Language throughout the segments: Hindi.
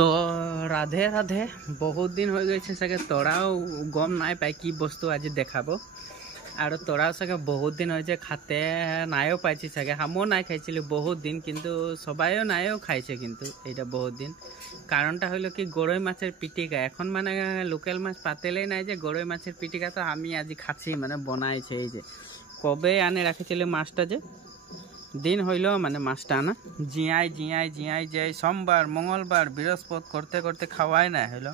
तो राधे राधे बहुत दिन हो गई सके तोड़ाओ गम ना पाई कि बस्तु आज देखाबो और तोड़ाओ सके बहुत दिन हो खाते नायो पाई सके हमो ना खाई बहुत दिन किंतु सबाइओ नायो खाइছে किंतु एटा बहुत दिन कारणटा हलो कि गरई माछेर पिटिका एखन माने लोकल माछ पातेलेই নাই যে गरई माछेर पिटिका तो आमी आज खाচ্ছি মানে बनाইছে এই যে कबे आने राखिছিল माछटा जे दिन हईल माने माछटा आना जियाई जियाई जियाई जाए सोमवार मंगलवार बृहस्पति करते करते खावाई ना हलो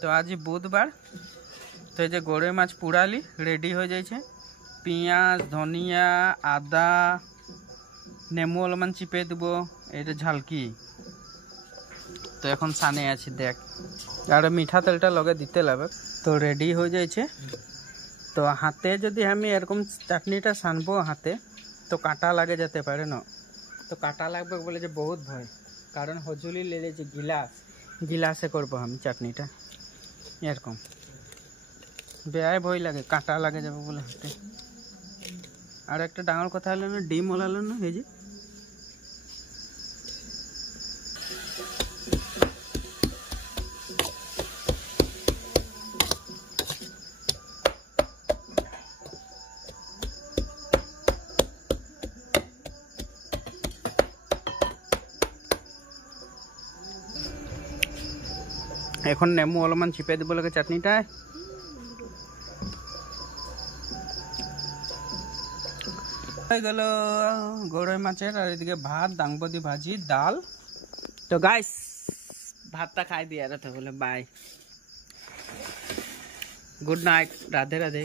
तो आज बुधवार तो ये गरई माछ पुराली रेडी हो जाए पियाज धनिया आदा नेमु अलमान चिपे देव ये झालकी तो एखन साने आछि देख और मीठा तेलटा लगे दीते लागे तो रेडी हो जाए तो हाथे जदि हमें एरकम चाटनीटा सानबो हाथे तो काटा लागे जाते पारे न तो काटा लागबे बोले बहुत भय कारण हजुली ले ले गिलास गिलासे करब हम चाटनीटा एरकम बेआई भय लागे काटा लागे जाबे बोले हाथे और एक डांगर कथा हलो ना डिम ओलालो ना हे जे এখন নেমু অলমান চিপে দিব লাগে চাটনিটা হয়ে গেল গরই মাছের আর এদিকে ভাত ডাংবদি ভাজি ডাল তো গাইস ভাতটা খাই দিয়ে আর তাহলে bye good night Radhe Radhe.